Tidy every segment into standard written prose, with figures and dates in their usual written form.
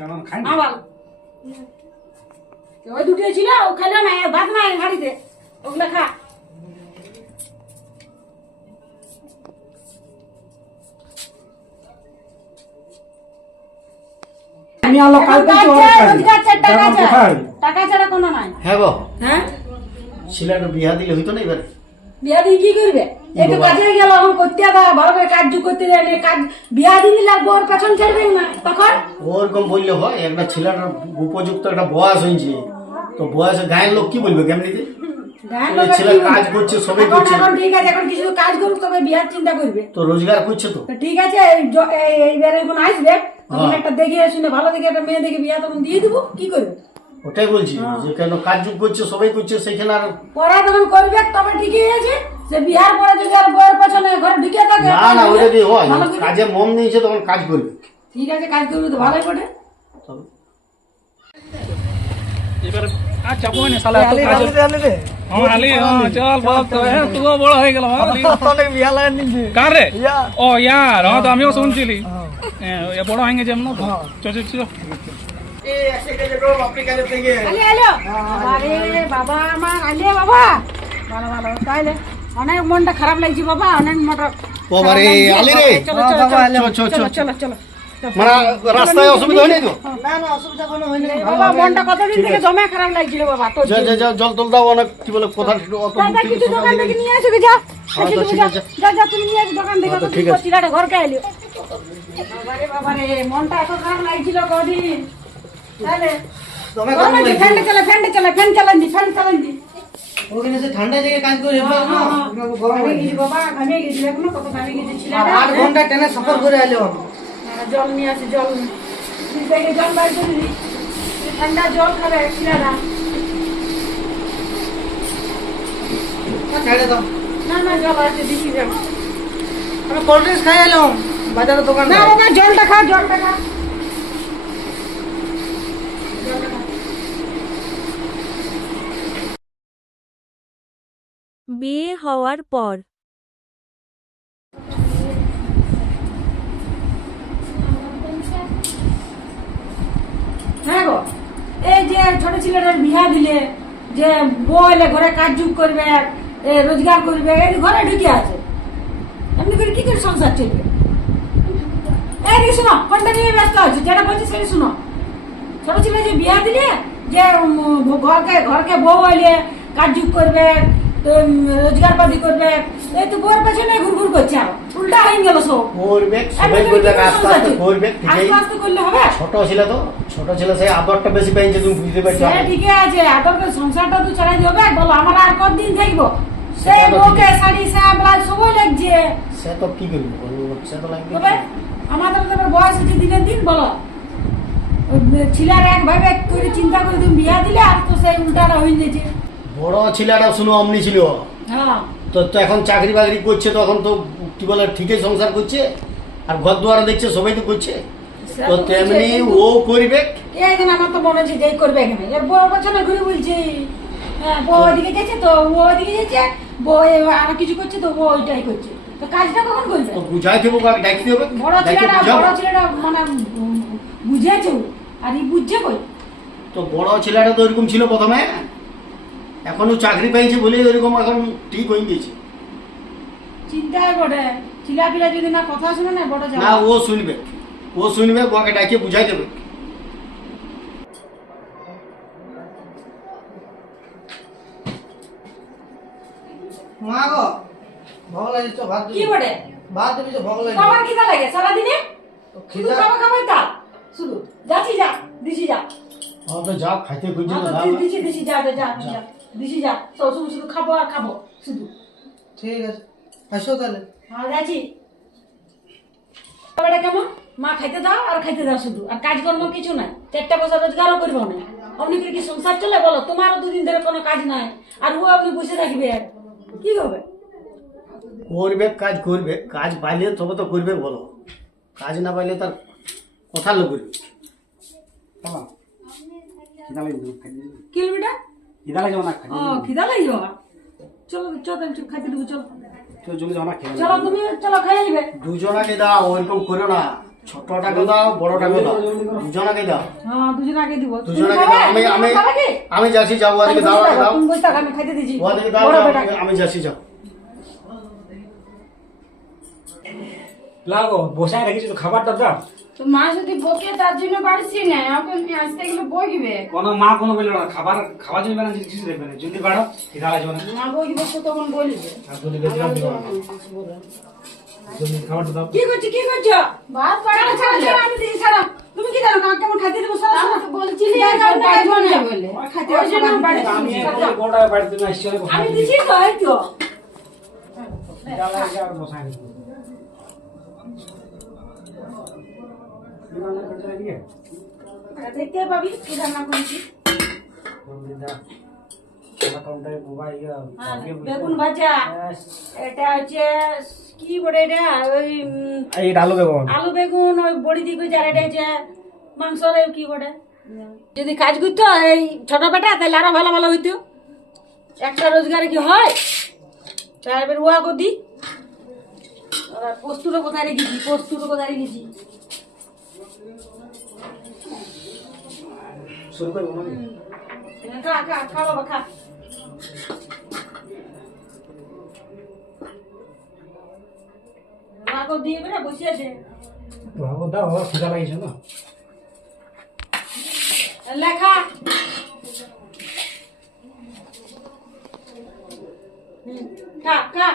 আবার ওই দুটো ছিল ও খেলো না, ভাত নাই হাড়িতে, ওগুলো খা। টাকা ছাড়া কোনো নাই। হ্যাঁ গো, হ্যাঁ ছেলেটা বিয়া দিলে হইতো না এবারে? বিয়া দিয়ে কি করবে? এই তো কাজে গেল, এখন করতে হবে, ভালো করে কাজ করতে দেয় কাজ। বিয়া দিলে লাগবে, ওর পেছন ছাড়বেন না তখন। ওরকম বললে হয়? একটা ছেলেটার উপযুক্ত একটা বয়স হয়েছে, তো বয়সে গায়ের লোক কি বলবে কেমনিতে? ছেলে কাজ করছে, সবাই করছে। এখন ঠিক আছে, এখন কিছু কাজ করুক, তবে বিয়ার চিন্তা করবে। তো রোজগার করছে তো ঠিক আছে, এইবারে এখন আসবে, তখন একটা দেখে শুনে ভালো দেখে একটা মেয়ে দেখে বিয়া তখন দিয়ে দিব। কি করবে? ওটাই বলছি যে কেন কাজ করছে, সবাই করছে, সেখানে আর পড়া তখন করবে, তবে ঠিকই আছে। যে বিহার পরে যদি আর বউয়ের পেছনে ঘরে ঢুকে থাকে, না ওটা কি হয়? কাজে মন দিয়েছে তখন কাজ করবে। ঠিক আছে, কাজ করবে তো ভালোই পড়ে। এবার আর চাপো না শালা, এত কাজ রে। আলি চল বাপ, তো তুইও বড় হয়ে গেল আলি। অনেক বিয়া লাগা নিছে কার রে? ও ইয়ার, হ্যাঁ তো আমিও শুনছিলি। এ বড় হয়ে গেছে এমন তো। চল চল চল। এই এসে গেলে গো বাপরে কালে থেকে আলে আলো, আরে বাবা আমার আলে বাবা, ভালো ভালো। তাইলে অনেক মনটা খারাপ লাগছে বাবা, অনেক মনটা। বাবারে আলি রে, চলো চলো চলো চলো চলো চলো। মানে রাস্তায় অসুবিধা হয় নাই তো? না না অসুবিধা কোনো হয়নি বাবা, মনটা কতদিন থেকে জমে খারাপ লাগছিল বাবা। তো জল টল দাও, অনেক কি বলে কথা অত দাদা কিছু দোকান থেকে নিয়ে আসো, যা যা তুমি নিয়ে আসো দোকান থেকে। ঠিক আছে। চিলাটা ঘর কে এলো বাবারে বাবারে, মনটা এত খারাপ লাগছিল কদিন। তাহলে ফ্যানটা চালা, ফ্যানটা চালা, ফ্যান চালান দি, ফ্যান চালান দি। ওখানে সে ঠান্ডা জায়গায় কাজ করে ঘামে গেছি বাবা, ঘামে গেছি, এখনো কত ঘামে গেছি। ছিলাটা 8 ঘন্টা ট্রেনে সফর করে আইলো। জল নিয়ে আসি, জল থেকে জল বাইর করে দিই, ঠান্ডা জল খাবে ছিলাটা। ছেড়ে দাও, না না জল আছে, দিছি জল। আমি কোল্ড ড্রিঙ্কস খাই এলাম বাজারের দোকান না বাবা, জলটা খা, জলটা খা। বিয়ে হওয়ার পর হ্যাঁ গো, এই যে ছোট ছেলেটার বিয়া দিলে, যে বইলে ঘরে কাজ যুগ করবে, রোজগার করবে, এই ঘরে ঢুকে আছে, এমনি করে কি করে সংসার চলবে? এই শোনো, কোনটা নিয়ে ব্যস্ত আছে, যেটা বলছি সেটা শোনো। ছোট ছেলে যে বিয়া দিলে, যে ঘরকে বউ হইলে কাজ যুগ করবে, রোজগার পাতি করবে, এই তো বউয়ের পেছনে ঘুরঘুর করছে, আর উল্টা হয়ে গেল সব। করবে, সবাই করবে, আস্তে আস্তে করবে। আস্তে আস্তে করলে হবে? ছোট ছেলে তো, ছোট ছেলে সেই আদরটা বেশি পেয়েছে, তুমি বুঝতে পারছো? ঠিক আছে, আদর সংসারটা তো চালাই দিবে। বলো আমার আর কতদিন থাকবো? সেই বউকে শাড়ি সায়া ব্লাউজ সবই লাগছে। সে তো কি করবে, সে তো লাগবে। তবে আমাদের তো বয়স হচ্ছে দিনের দিন। বলো, ছেলের এক ভাবে করে চিন্তা করে তুমি বিয়া দিলে, আর তো সেই উল্টাটা হয়ে গেছে। বড় ছেলেটা শুনো অমনি ছিল, হ্যাঁ তো এখন চাকরি বাকরি করছে, তখন তো কি বলে ঠিকই সংসার করছে, আর ঘর দুয়ারা দেখছে, সবাই তো করছে, তো তেমনি ও করবে। এই আমার তো মনে হচ্ছে যে করবে এখানে, এর বউ বছর ঘুরে বলছি। হ্যাঁ, বউ ওইদিকে যাচ্ছে, তো ও ওইদিকে যাচ্ছে, বউ আর কিছু করছে, তো ও ওইটাই করছে। তো কাজটা কখন করবে? তো বুঝাই দেবো, ডাকতে হবে। বড় ছেলেটা মানে বুঝেছে, আর ই বুঝছে কই? তো বড় ছেলেটা তো ওইরকম ছিল প্রথমে, এখনো চাকরি পেয়েছে বলে এরকম এখন ঠিক হয়ে গেছে। চিন্তায় বটে, ছিলাপিলা যদি না কথা শুনে না, বড় না ও শুনবে, ও শুনবে, ওকে ডাকিয়ে বুঝাই দেবে। মা গো ভালো লাগে তো ভাত কি বটে? ভাত দিবি তো ভালো লাগে। আমার খিদা লাগে সারাদিনে, শুধু খাবার তা শুধু যাচ্ছি, যা দিছি, যা তো যা খাইতে খুঁজছে দিছি, যা যা যা দিছি, যা শুধু শুধু খাবো আর খাবো শুধু। ঠিক আছে, আসো তাহলে। হ্যাঁ যাচ্ছি। কেমন মা খাইতে দাও আর খাইতে দাও শুধু, আর কাজকর্ম কিছু নাই, 4টা পয়সা রোজগারও করবো না। অমনি করে কি সংসার চলে বলো? তোমারও দুদিন ধরে কোনো কাজ নাই, আর ও আপনি বসে থাকবে, কি হবে? করবে, কাজ করবে, কাজ পাইলে তবে তো করবে, বলো। কাজ না পাইলে তার কথা লোক করবে। কি বেটা? খিদা লাগবে? চলো চলো খাইতে দেবো, চলো চলো তুমি চলো খাইয়ে নিবে। দুজনাকে দাও, ওইরকম করো না। ছোটটাকে দাও বড়টাকে দাও দুজনাকে দাও হ্যাঁ দুজনাকে দিব দুজনাকে দাও আমি যাচ্ছি যাও ওদিকে দাও দাও তুমি বসে থাকো, আমি খাইতে দিছি ওদিকে দাও বড় দাও, বেটাকে। আমি যাচ্ছি যাও লাগো বসায় রেখেছি তো খাবারটা দাও। তো মা যদি বকে তার জন্য বাড়ছি না, ওকে নিয়ে আসতে গেলে বকবে। কোনো মা কোনো বলবে না, খাবার জন্য বানাচ্ছি কিছু দেখবে না, যদি পারো ঠিক আছে না। মা বকবে তো তখন বলবে। আর বলি গেছিলাম তুমি খাবারটা দাও। কি করছো কি করছো ভাত পাড়া ছাড়ো, ছাড়ো, ছাড়ো, আমি দিই, ছাড়ো। তুমি কি জানো কাকে কেমন খাইতে দেবো সারা আমি তো বলছি যে বাড়বো না বলে। ওই জন্য বাড়ছি। আমি এখন কোনটা বাড়িতে না আসছি আমি দিছি তো এই তো আর বসায় নি দিনা না করতে দিয়ে দেখতে পাবি কি রান্না করেছি দিদা আমার কাউন্টারে মোবাইল বেগুন ভাজা এটা হচ্ছে কি বলে এটা ওই এই ডালু বেগুন আলু বেগুন ওই বড়ি দিকে যারা এটা হচ্ছে মাংসর ওই কি বলে যদি কাজ করতো এই ছোট বেটা তাহলে আরো ভালো ভালো হইতো একটা রোজগারে কি হয় তারপর ওয়া গদি পোস্তুরও কোথায় রেখেছি শুরু করব মানে খা খা খা বাবা খা রাগো দিয়ে বেটা বসে আছে বাবু দাও খিদা লাগিছে না লেখা খা খা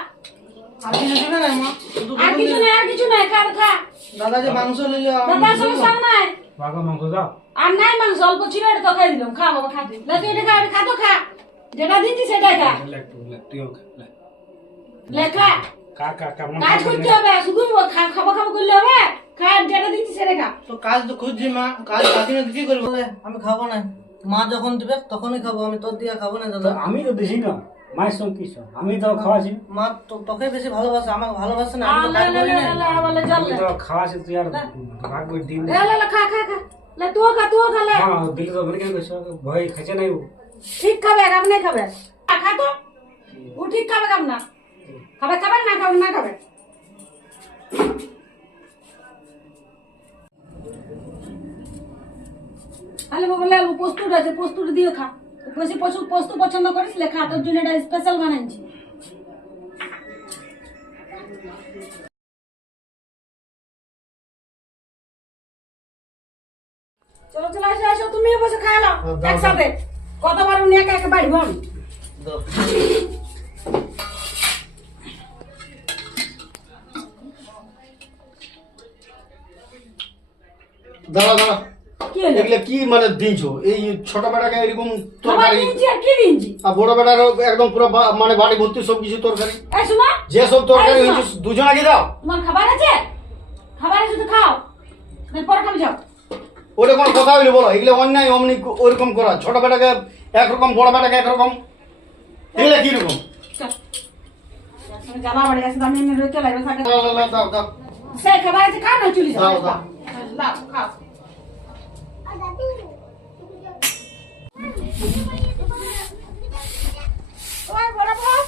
আর কিছু দিবে না মা? শুধু আর বেগুন কিছু দিয়ে- নাই আর কিছু নাই খা খা দাদা যে মাংস লইলো দাদার সমস্যা নাই বাবা মাংস দাও আর নাই মাংস অল্প ছিল এটা তো খাই দিলাম খা বাবা খা তুই না তুই এটা খা এটা খা তো খা যেটা দিচ্ছি সেটাই খা তুইও লেখা খা খা খা মন কাজ করতে হবে শুধু খাবো খাবো করলে হবে খা যেটা দিচ্ছি সেটা খা তো কাজ তো খুঁজছি মা, কাজ কাকিমা কি করবো? আমি খাবো না, মা যখন দিবে তখনই খাবো, আমি তোর দিয়ে খাবো না দাদা। আমি তো দিছি না মায়ের সঙ্গে কিছু আমি তো খাওয়াছি মা তোকে বেশি ভালোবাসে, আমাকে ভালোবাসে না, আমি তো লে কাজ লে করি লে না। লে বলে চল আমি লে তো খাওয়াছি তুই আর রাখবি ডিম লে লে লে খা খা খা লে তুই খা লে হ্যাঁ দিলে তো বলে কেন ভয় খাইছে নাই ও ঠিক খাবে কাম নাই খাবে খা তো ও ঠিক খাবে কাম না খাবে খাবে না খাবে না খাবে আলে বাবা লে পোস্তুর আছে পোস্তুর দিয়ে খা বেশি পোস্ত পছন্দ করিস লে খা তোর জন্য এটা স্পেশাল বানাইছি চলো চলো এসো এসো তুমি বসে খাই নাও একসাথে কতবার উনি একা একা বাড়ি হন দাও। দাঁড়া দাঁড়া কি হলো এগুলো কি মানে দিনছো এই ছোট বেটাকে এরকম খাবার তরকারি দিনছি আর কি দিনছি আর বড় বেটার একদম পুরো মানে বাড়ি ভর্তি সব কিছু তরকারি এই শোনা যে সব তরকারি এই শোনো। হয়েছে দুজনাকে দাও তোমার খাবার আছে খাবার আছে তো খাও না পরে খাবি যাও ওটা কোনো কথা বলি বলো এগুলো অন্যায় অমনি ওইরকম করা ছোট বেটাকে একরকম বড় বেটাকে একরকম এগুলো কিরকম চল জ্বালা বাড়ি আছে আমি এমনি রইতে লাগবে থাকে দাও দাও সে খাবার আছে খাও না চুলি দাও দাও লাও খাও ওই বড় বউ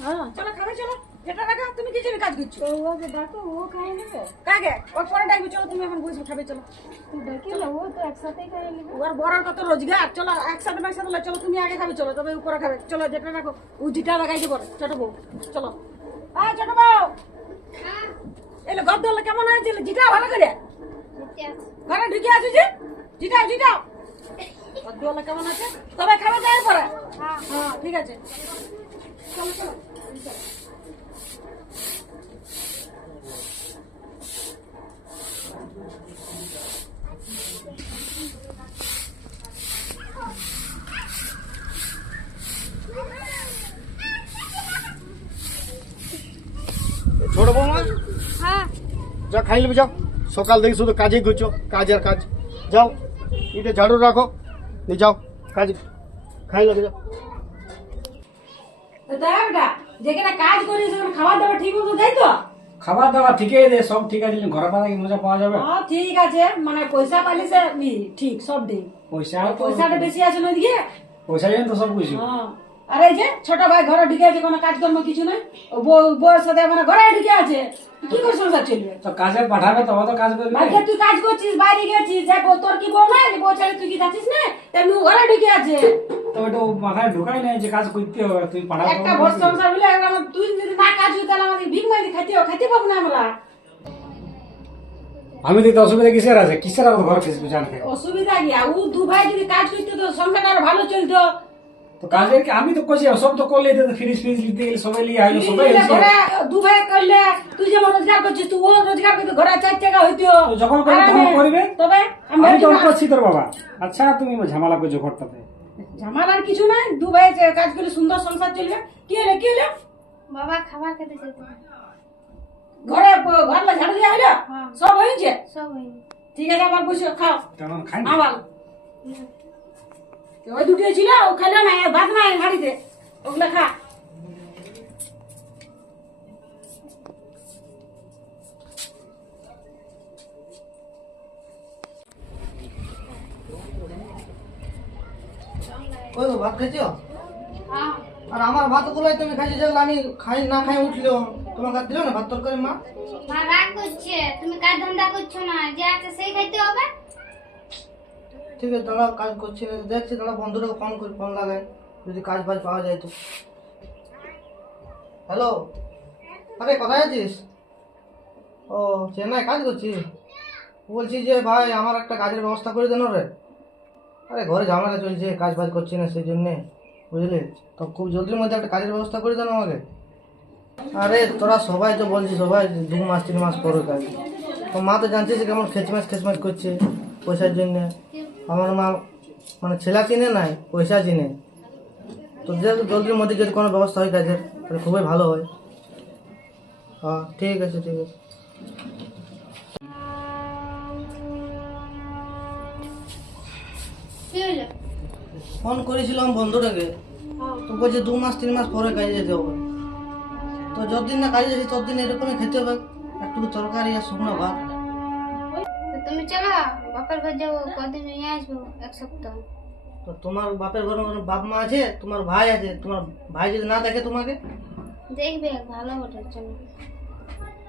হ্যাঁ চলো খাবে চলো যেটা রাখা তুমি কি জন্য কাজ করছো ওকে ডাকো, ও খাই নেবে। কাকে ওর পরে ডাকবি চলো তুমি এখন বসে খাবে চলো তুই ডাকিলে ও তো একসাথেই খাই নেবে। ওর বড়ার কত রোজগার চলো একসাথে চলো তুমি আগে খাবে চলো তবে উপরে খাবে চলো যেটা রাখো ও জিটা লাগাইছে বড় ছোট বউ চলো ছোট বউ এলে গদ্দ হলে কেমন হয়েছিল জিটা ভালো করে ঘরে ঢুকে আছো যে জিটাও জিটাও গদ্দ হলে কেমন আছে তবে খাবে যায় পরে হ্যাঁ ঠিক আছে চলো চলো ছোট বৌমা যা খাই নেবে যাও সকাল থেকে শুধু কাজেই করছো কাজ আর কাজ যাও এটা ঝাড়ু রাখো নিয়ে যাও কাজ খাই লাগে যাও তো দেখ বেটা যেখানে কাজ করি সেখানে খাবার দাবার ঠিক মতো দেয় তো খাবার দাবার ঠিকই দে সব ঠিক আছে ঘরে পাতা কি মজা পাওয়া যাবে হ্যাঁ ঠিক আছে মানে পয়সা পাইলে সে ঠিক সব দিই পয়সা তো পয়সাটা বেশি আছে না ওইদিকে পয়সা জানি তো সব কিছু হ্যাঁ আর এই যে ছোট ভাই ঘরে ঢুকে আছে, কোনো কাজকর্ম কিছু নাই, ও বউয়ের সাথে মানে ঘরে ঢুকে আছে, কি করে সংসার চলবে? তো কাজে পাঠাবে তবে তো কাজ করবে। ভাগ্যে তুই কাজ করছিস, বাইরে গেছিস, যে তোর কি বউ নাই, বউ ছেড়ে তুই কি যাচ্ছিস না, তেমনি ও ঘরে ঢুকে আছে। তো এটা ও মাথায় ঢোকাই নাই যে কাজ করতে হবে, তুই পাঠাবে। একটা ভোর সংসার বলে তুই যদি না কাজ হই তাহলে আমাদের ভিক মাইতে খাইতে পাবো না আমরা। আমি তো অসুবিধা কিসের আছে, কিসের আমার ঘর কিছু জানতে। অসুবিধা কি? ও দু ভাই যদি কাজ করতো তো সংসারটা আরো ভালো চলতো। তো কাজের কি আমি তো করছি, সব তো করলে ফ্রিজ নিতে গেলে সবাই লিয়ে আইলো, সবাই এসে। ঘরে দু ভাই করলে তুই যেমন রোজগার করছিস, তুই ও রোজগার করতে ঘরে 4 টাকা হইতো। তো যখন করবে তখন করবে। তবে আমি তো করছি তোর বাবা। আচ্ছা তুমি ঝামেলা করছো ঘরটাতে। ঝামেলার কিছু নাই, দু ভাই কাজ করলে সুন্দর সংসার চলবে। কি হলো কি হলো? বাবা খাবার খেতে যেতে ঘরে ঘরটা ঝাড়ু দেওয়া হলো, সব হয়েছে? সব হয়নি। ঠিক আছে, আবার বসে খাও। তেমন খাই না। আবার ওই দুটো ছিল, ও খেলো না, ভাত নাই বাড়িতে, ওগুলো খা। ওই গো, ভাত খাইছো? হ্যাঁ আর আমার ভাত গুলোই তুমি খাইছো, যেগুলো আমি না খাই উঠলো, তোমার কাছে দিল না ভাত তরকারি মা? মা রাগ করছে, তুমি কাজ ধান্দা করছো না, যে আছে সেই খাইতে হবে। ঠিক আছে, দাঁড়াও, কাজ করছি না, দেখছি দাঁড়া, বন্ধুটাকে ফোন লাগাই, যদি কাজ বাজ পাওয়া যায় তো। হ্যালো, আরে কোথায় আছিস? ও চেন্নাই কাজ করছিস? বলছি যে ভাই আমার একটা কাজের ব্যবস্থা করে দেন রে। আরে ঘরে ঝামেলা চলছে, কাজ বাজ করছি না সেই জন্যে, বুঝলি তো, খুব জলদির মধ্যে একটা কাজের ব্যবস্থা করে দেন আমাকে। আরে তোরা সবাই তো বলছিস, সবাই 2 মাস 3 মাস পরে কাজ। তো মা তো জানছিস কেমন খেচমাচ করছে পয়সার জন্যে। আমার মা মানে ছেলা চিনে নাই, পয়সা চিনে। তো যেহেতু জলদির মধ্যে যদি কোনো ব্যবস্থা হয় কাজের, তাহলে খুবই ভালো হয়। হ্যাঁ ঠিক আছে ঠিক আছে। কি হলো? ফোন করেছিলাম বন্ধুটাকে, তো বলছে 2 মাস 3 মাস পরে কাজে যেতে হবে। তো যতদিন না কাজে যাচ্ছি ততদিন এরকমই খেতে হবে, একটু তরকারি আর শুকনো ভাত। তো তুমি চলো বাপের ঘর যাবো, কদিন নিয়ে আসবো, 1 সপ্তাহ। তো তোমার বাপের ঘরে কোনো বাপ মা আছে? তোমার ভাই আছে? তোমার ভাই যদি না দেখে তোমাকে? দেখবে ভালো হোটেল, চলো।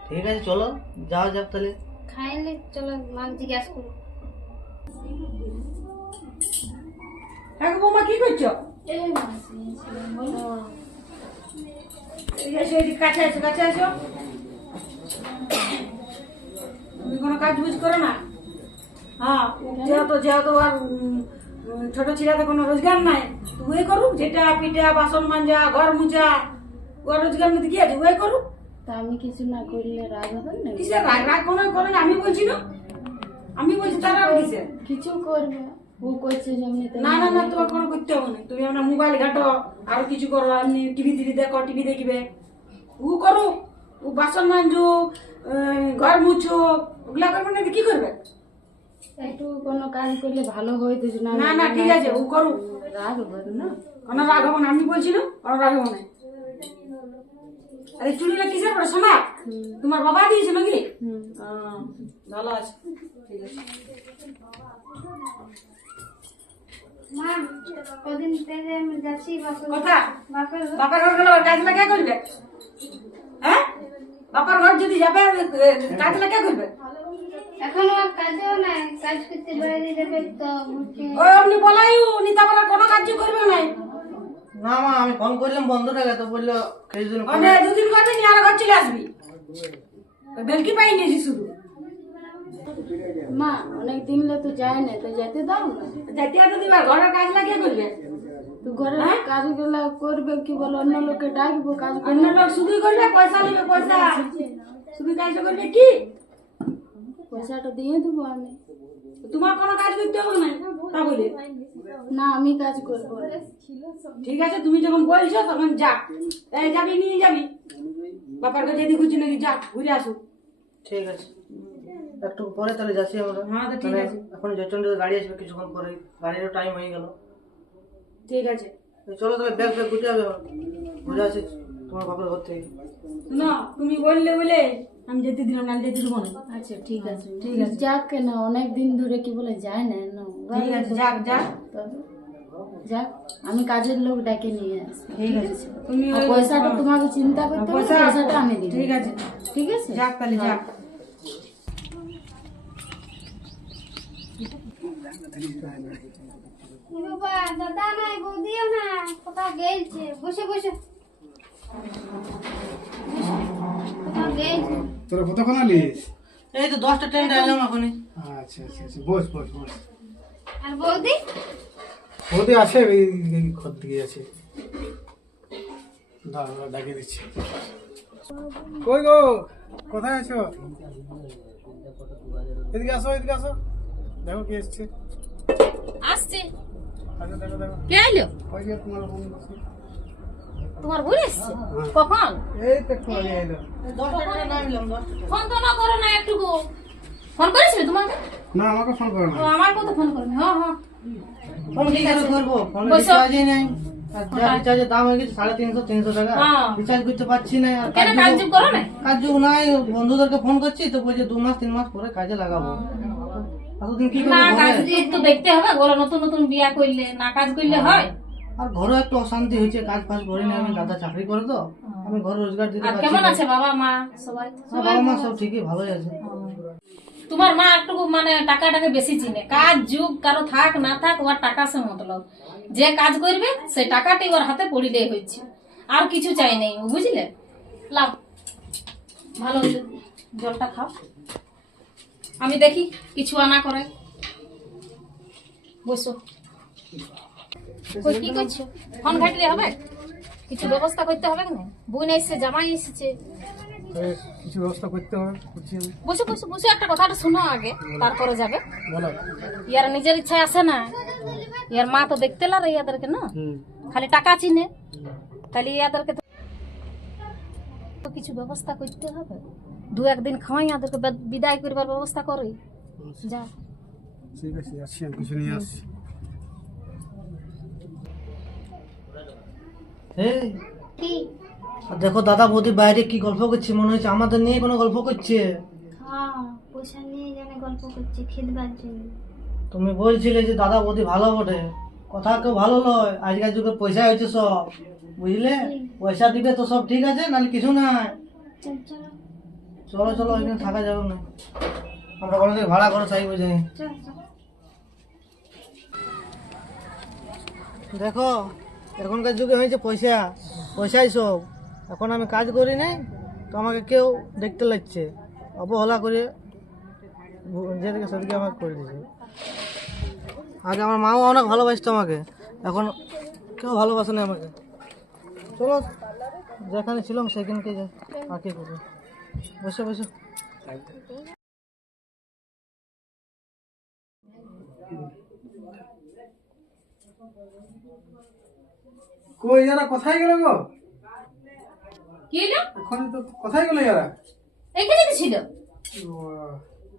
ঠিক আছে চলো, যাওয়া যাক তাহলে। খাইলে চলো, মাক জিজ্ঞাসা করো। হ্যাঁ গো বৌমা, কি করছো? এই মাছ নিয়েছিলাম, বলো। এই এসো, এদিকে কাছে আসো, কাছে আসো। তুমি কোনো কাজ বুঝ করো না? হ্যাঁ, যেহেতু আর ছোট ছেলেতে কোনো রোজগার নাই, তো ওই করুক, যেটা পিঠা বাসন মাজা ঘর মুছা, ওর রোজগার মধ্যে কি আছে, ওই করুক। তা আমি কিছু না করলে রাগ হবে না? কিসের রাগ? রাগ কোনো করে না, আমি বলছি না, আমি বলছি তারা আর কিসের? কিছু করবে, ও করছে যেমনি না না না, তোমার কোনো করতে হবে না, তুমি আমরা মোবাইল ঘাটো, আরো কিছু করো, এমনি টিভি দেখো, টিভি দেখবে, ও করুক, ও বাসন মাজু, ঘর মুছো, ওগুলা করবে না, কি করবে? একটু কোনো কাজ করলে ভালো হইতো না। না না, ঠিক আছে, ও করুক, রাগ হবে না? কোনো রাগ হবো না, আমি বলছি না, কোনো রাগ হবো না। আরে চুড়িটা কিসের পরে, সোনা? তোমার বাবা দিয়েছে নাকি? ভালো আছে, ঠিক আছে। মা কদিন থেকে আমি যাচ্ছি কথা বাপের ঘর। বাপার ঘর গেলে কাজটা কে করবে? হ্যাঁ, বাপার ঘর যদি যাবে কাজটা কে করবে? এখনো কাজও নাই, কাজ করতে বাইরে যাবে তো ওই আপনি বলাই উনি তারপর আর কোনো কাজ করবে না। না মা, আমি ফোন করলাম বন্ধুটাকে, তো বললো কিছুদিন মানে 2 দিন করবে নি, আর ঘর চলে আসবি, বেলকি পাই নিয়েছি শুধু। মা অনেক দিন তো যায় না, তো যেতে দাও না। যাইতে হয়তো দিবার, ঘরের কাজ না কে করবে? তো ঘরে কাজ গুলা করবে কি বলো, অন্য লোককে ডাকবো কাজ করে। অন্য লোক শুধুই করবে, পয়সা নেবে, পয়সা শুধু কাজটা করবে কি? পয়সাটা দিয়ে দেবো আমি। তোমার কোনো কাজ করতে হবে না, তা বলে না আমি কাজ করবো না। ঠিক আছে, তুমি যখন বলছো তখন যা, তাই যাবি, নিয়ে যাবি বাপার কাছে, যদি খুঁজছি নাকি, যা ঘুরে আসুক। ঠিক আছে, একটু পরে তাহলে যাচ্ছি আমরা। হ্যাঁ তো ঠিক আছে, এখন জয়চন্দ্র গাড়ি আসবে কিছুক্ষণ পরে, গাড়িরও টাইম হয়ে গেল। ঠিক আছে। চলো তাহলে, ব্যাগ গুটে যাবে, ঘুরে আসি তোমার বাপের ঘর থেকে। না, তুমি বললে বলে আমি যেতে দিলাম না, যেতে দেবো না। আচ্ছা ঠিক আছে, ঠিক আছে। যাক কেন অনেক দিন ধরে কি বলে যায় না। ঠিক আছে, যাক যাক। তবে যাক আমি কাজের লোক ডেকে নিয়ে আসি ঠিক আছে তুমি আর ওই- পয়সাটা তোমাকে চিন্তা করতে হবে না, পয়সাটা আমি দিই ঠিক আছে ঠিক আছে যাক তাহলে যাক বাবা দাদা নাই বৌদিও না কোথাও গেছে বসে বসে কোথাও গেছে তোরা কতক্ষণ আলিস? এই তো 10টা ট্রেনটা এলাম এখনই। আচ্ছা আচ্ছা আচ্ছা বস বস বস। আর বৌদি ওদের আছে এই ঘর দিকে আছে। দাঁড়া ডাকিয়ে দিচ্ছি। কই গো কোথায় আছো? এদিকে আসো এদিকে আসো। দেখো কি এসছে। আসছে আচ্ছা দেখো দেখো। কে এলো ওই যে তোমার বোন বসে। তোমার বই এসছে কখন এই তো একটু আগে এলো। 10টা ট্রেন নামলাম 10টা। ফোন তো না করো না একটুকু ফোন করেছিলে তোমাকে না আমাকে ফোন করো না। ও আমার কত ফোন করবে হ্যাঁ হ্যাঁ ফোন কি করে করবো? ফোনে বসো। রিচার্জই নাই। আর যা রিচার্জের দাম হয়ে গেছে 350 টাকা। হ্যাঁ। রিচার্জ করতে পারছি না। আর কেন কাজ যোগ করো না কাজ নাই, বন্ধুদেরকে ফোন করছি তো বলছে 2 মাস 3 মাস পরে কাজে লাগাবো। এতদিন কি না করবো কাজ ঘরে? দিয়ে তো দেখতে হবে বলো নতুন নতুন বিয়া করলে না কাজ করলে হয় আর ঘরে একটু অশান্তি হয়েছে, কাজ ফাজ করিনি আমি, দাদা চাকরি করে তো আমি ঘরে রোজগার দিতে আর পারছি কেমন না। আছে বাবা মা সবাই আর বাবা মা সব ঠিকই ভালোই আছে। তোমার মা একটু মানে টাকাটাকে বেশি চিনে কাজ যুগ কারো থাক না থাক ওর টাকা সে মতলব যে কাজ করবে সেই টাকাটি ওর হাতে পড়িলেই হচ্ছে আর কিছু চাই নেই বুঝলে লাও ভালো জলটা খাও আমি দেখি কিছু আনা করে বসো কই কি করছো ফোন ঘাটলে হবে কিছু ব্যবস্থা করতে হবে না বোন এসেছে জামাই এসেছে এই, কিছু ব্যবস্থা করতে হবে করছি আমি। বসে বসে বসে একটা কথাটা শোনো আগে তারপরে যাবে বলো। ইয়ার নিজের ইচ্ছায় আসে না ইয়ার মা তো দেখতে লারে ইয়াদেরকে না খালি টাকা চিনে তাহলে ইয়াদেরকে তো কিছু ব্যবস্থা করতে হবে 2-1 দিন খাওয়াই ইয়াদেরকে বিদায় করবার ব্যবস্থা করে যা ঠিক আছে আসছি আমি কিছু নিয়ে আসছি। এই কি আর দেখো দাদা বৌদি বাইরে কি গল্প করছে, মনে হচ্ছে আমাদের নিয়ে কোনো গল্প করছে। হ্যাঁ পয়সা নিয়ে জানে গল্প করছে খেলবার জন্য তুমি বলছিলে যে দাদা বৌদি ভালো বটে, কথা কেউ ভালো নয়, আজকাল যুগে পয়সা হয়েছে সব, বুঝলে? পয়সা দিবে তো সব ঠিক আছে, নাহলে কিছু নাই। চল চলো চলো চলো এখানে থাকা যাবে না, আমরা কোনো দিন ভাড়া করে চাইবো যাই। চল চল দেখো এখনকার যুগে হয়েছে পয়সা, পয়সাই সব। এখন আমি কাজ করি নাই তো আমাকে কেউ দেখতে লাগছে, অবহেলা করে যেদিকে সেদিকে আমাকে করে দিয়েছে। আগে আমার মাও অনেক ভালোবাসতো আমাকে, এখন কেউ ভালোবাসে না আমাকে। চলো যেখানে ছিলাম সেখানকে যাই, আর কি করবো, বসে বসে। কই যারা কোথায় গেল গো? কি হলো এখন তো কোথায় গেল যারা? এখানে কি ছিল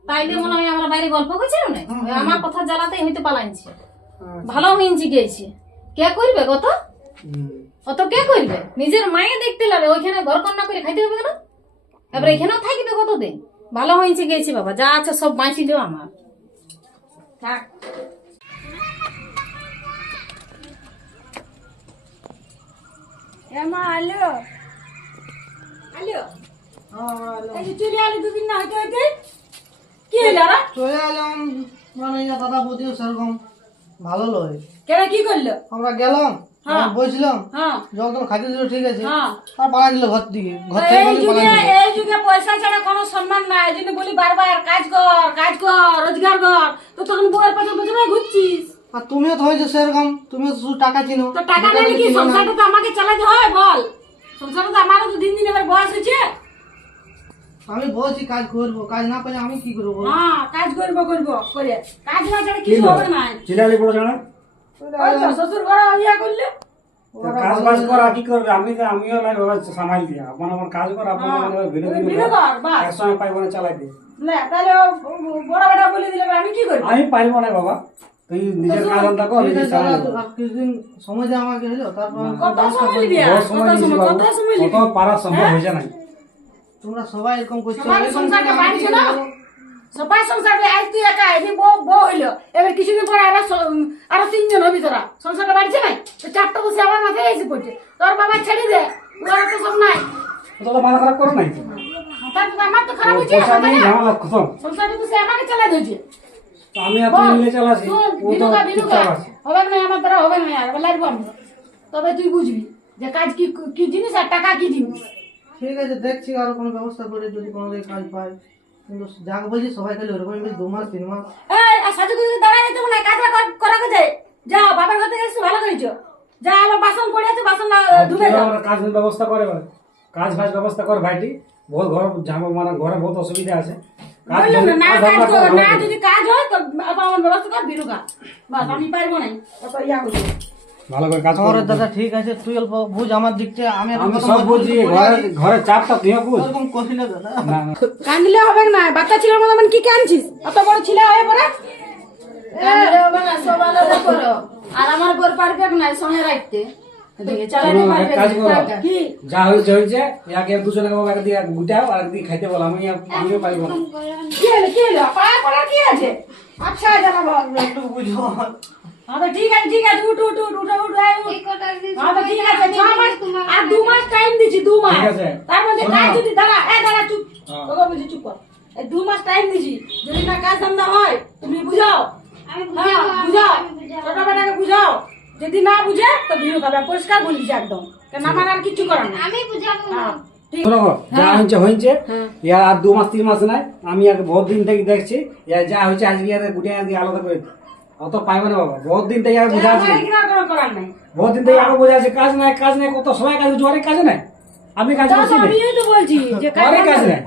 তাইলে মনে হয় আমরা বাইরে গল্প করছিল না আমার কথা জ্বালাতেই হয়তো পালাইছে ভালো হইনছি গেছে কে করবে কত অত কে করবে নিজের মায়ে দেখতে লাগে ওইখানে ঘর কন্যা করে খাইতে হবে কেন এবার এখানেও থাকবে কতদিন ভালো হইনছি গেছি বাবা যা আছে সব বাঁচিল আমার থাক এমা আলো আলো এই যে চলে আলি 2 দিন না হইতে হইতে কি হলো রে চলে এলাম, মানে দাদা বৌদিও সেরকম ভালো লয়। কেন কি করলো আমরা গেলাম, হ্যাঁ। বসলাম, হ্যাঁ জল টল খাইতে দিল ঠিক আছে, হ্যাঁ আর পালা দিল ঘর দিকে, ঘর থেকে এই খালি পালা যুগে দিল। এই যুগে পয়সা ছাড়া কোনো সম্মান নাই এই জন্য বলি বারবার কাজ কর রোজগার কর তো তখন বউয়ের পাশে বসে ঘুরছিস আর তুমিও তো হয়েছো সেরকম, তুমিও তো শুধু টাকা চিনো। তো টাকা যেটা নিলে কি চিনো না। সংসারটা তো আমাকে চালাতে হয় বল সংসারটা তো আমারও তো দিন দিন এবার বয়স হয়েছে আমি বলছি কাজ করবো, কাজ না পেলে আমি কি করবো? হ্যাঁ কাজ করবো করে কাজ না ছাড়া কিছু হবে না চিলালি পড়ো জানা ওই তো শ্বশুর ঘরে ইয়া করলে কাজ বাজ করা কি করবে আমিও নাই বাবা সামাল দিয়া আমার কাজ কর আপনার বিরো কর বাস একসঙ্গে পাইব না চালাই দিয়ে না তাহলে বড় বড় বলে দিলে আমি কি করবো আমি পাইব না বাবা তুই নিজের কাজ ধন্দা কর ঠিক নিজে আছে, চালাই দাদা, আর কিছুদিন সময় দেওয়া আমাকে হলো, তারপর আমি কত ব্যবস্থা সময় করবো। নিবি বহুত সময় নিয়েছি বাবু কত সময় নিবি কত পারা সম্ভব হয়েছে না তোমরা সবাই এরকম করছো, সবার এরকম সংসারটা করে আমি বাড়ছে কি না? করবো? সবাই সংসারে আজ তুই একা এমনি বউ হইলো, এবার কিছুদিন পরে আরো 3 জন হবি তোরা, সংসারটা বাড়ছে নাই তো 4টা বসে আমার মাথায় এসে পড়ছে, তোর বাবা ছেড়ে দে, ওরা তো সব নাই। তোরা মাথা খারাপ করো নাই তো? আমার তো খারাপ হচ্ছে, পয়সা নেই, ঝামেলা খতম। সংসারটা তো সে আমাকে চালাই দিচ্ছে। তো আমি আর তুই মিলে চালাচ্ছি, ও তো চুপচাপ আছে। হবে না, আমার দ্বারা হবে না, আর লাগবো আমি, তবে তুই বুঝবি যে কাজ কি কি জিনিস আর টাকা কি জিনিস। ঠিক আছে, দেখছি আরো কোনো ব্যবস্থা করে যদি কোনো জায়গায় কাজ পাই, কিন্তু যাকে বলছি সবাই খালি ওরকম 2 মাস 3 মাস। এই আর সাজু গুজু দাঁড়ায় যেতে না, কাজ করা যায়, যাও বাবার ঘর থেকে এসে ভালো করেছো, যা আমার বাসন পড়ে আছে, বাসন ধুবে যাও। কাজ ব্যবস্থা করে বলে, কাজ ফাজ ব্যবস্থা কর ভাইটি, বহুত ঘর ঝামেলা, মানে ঘরে বহুত অসুবিধা আছে। কাজ বললাম না, না কাজ কাজ আমরা কর, না ভালো করি। যদি কাজ হয় তো আমার ব্যবস্থা কর, বিরুকা বাস, আমি পারবো না অত ইয়া করবো। ভালো করে কাজ আমার করে দাদা ঠিক আছে, তুই অল্প বুঝ আমার দিকটা, আমি আমি সব বুঝি, ঘরে চাপটা তুইও বুঝ। ওরকম করি না দাদা। না না কাঁদলে হবে না, বাচ্চা ছেলের মতো মানে কি কাঁদছিস, অত বড় ছেলে হয়ে পড়ে কাঁদলে হবে না, সব আলাদা করো, আর আমার ঘর পারবে না সঙ্গে রাখতে, এদিকে চালাতে শোনো, পারবে এক কাজ করো। না। কি যা হয়েছে হয়েছে, একে দুজনে একদিকে গুটাও আর একদিকে খাইতে বলো, আমিও পাইবো না। কি হলো পাড়া পড়া কি আছে, আচ্ছা জানাবো একটু বুঝো। আচ্ছা ঠিক আছে, ঠিক আছে, উঠ উঠ উঠ উঠ উঠ আয়, উঠ। এই কটা দিন আচ্ছা ঠিক আছে, 6 মাস তোমার আর 2 মাস টাইম দিছি, 2 মাস, ঠিক আছে। তার মধ্যে শোনো। কাজ যদি দাঁড়া চুপ, হ্যাঁ। তোকে বলছি চুপ কর, এই 2 মাস টাইম দিছি, যদি না কাজ ধান্দা হয় তুমি বুঝাও, আমি হ্যাঁ বুঝাও, ছোট বেটাকে বুঝাও, যদি না বুঝে তো ভিড় খাবে, পরিষ্কার বলিস একদম, কেন আমার আর কিছু করার না। আমি বুঝাবো। হ্যাঁ ঠিক। শোনো, যা হয়েছে হয়েছে, হ্যাঁ। ইয়া আর 2 মাস 3 মাস নাই, আমি আগে বহুত দিন থেকে দেখছি, ইয়া যা হয়েছে আজকে আর গুটিয়ে আজকে আলাদা করে দিই। অত পাইবে না বাবা, বহুত দিন থেকে বোঝা আছে, আমার এখানে আর কোনো করার নাই। বহুত দিন থেকে আগে বোঝা আছে, কাজ নাই কাজ নাই, কত সময় কাজ জোয়ারে কাজ নাই, আমি কাজ তা করছি তো না, আমিই তো বলছি যে কাজ জোয়ারে কাজ নাই।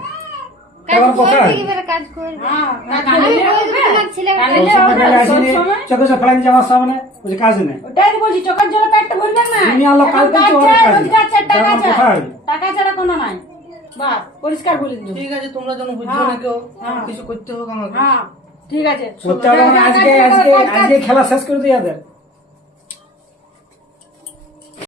কাজ তোমার কথা করবে কিভাবে কাজ করবে? হ্যাঁ, কাজ আমি করলে বলবো হবে। তোমার ছেলেকে কাজ কাজ করলে হবে, সকালে আসিনি, সবসময়। চোখে চোখ ফেলাই দিচ্ছে আমার সামনে, বলছে কাজ নেই। ওটাই তো বলছি, চোখের জলে পেটটা ভরবেন না, তুমি আলো কাল এখন থেকে কাজ ওরা চাই, কাজ রোজগার চাই, টাকা যেমন চাই, কোথায়? টাকা ছাড়া কোনো নাই, বাহ পরিষ্কার বলে দিল। ঠিক আছে, তোমরা যেন বুঝছো হ্যাঁ, না কেউ, হ্যাঁ। কিছু করতে হবে আমাকে। হ্যাঁ ঠিক আছে, করতে হবে মানে আজকে খেলা শেষ করে দিয়ে